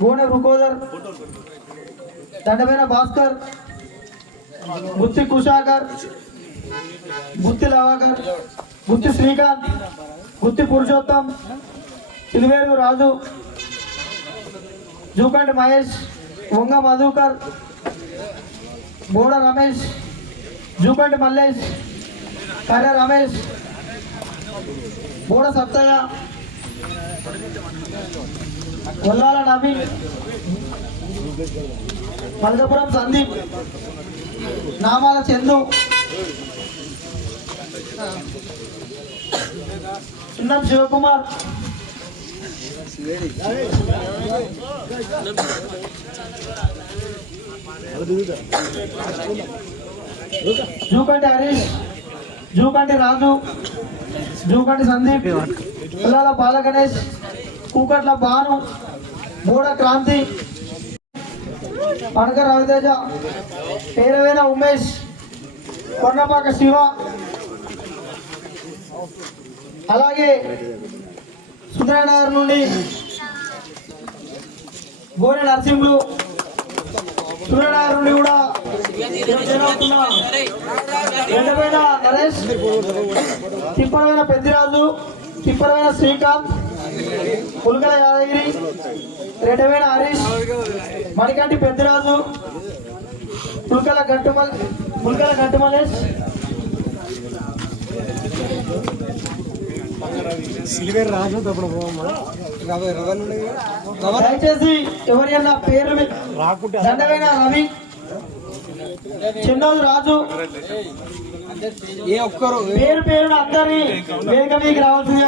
గోనె రుకోదర్, దండమైన భాస్కర్, గుత్తి కుషాకర్, గుత్తి లవాకర్, గుత్తి శ్రీకాంత్, గుత్తి పురుషోత్తం, సిలివేరు రాజు, జూకంటి మహేష్, వంగ మధుకర్, బోడ రమేష్, జూకంటి మల్లేష్, కర్ర రమేష్, బోడ సత్తయ్య, కొల్లాల నవీన్, మల్కపురం సందీప్, నామాల చందు, సున్నం శివకుమార్, జూకంటి హరీష్, జూకంటి రాజు, జూకంటి సందీప్, పిల్లల బాల గణేష్, కూకట్ల భాను, బోడ క్రాంతి, పనక రవితేజ, పేరవేన ఉమేష్, కొన్నపాక శివ, అలాగే సుందరనగర్ నుండి గోనె నరసింహులు, సూర్యనగర్ నుండి కూడా రెండవైన నరేష్, తిప్పరమైన పెద్దిరాజు, తిప్పరమైన శ్రీకాంత్, పుల్కల యాదగిరి, రెండవైన హరీష్, మణికంటి పెద్దిరాజు, పుల్కల గట్టుమలేష్, దయచేసి ఎవరైనా పేరు దండవైన రవి, చిన్నోజు రాజు, ఏ ఒక్కరు పేరు పేరున అందరి వేగ మీకు రావాల్సింది.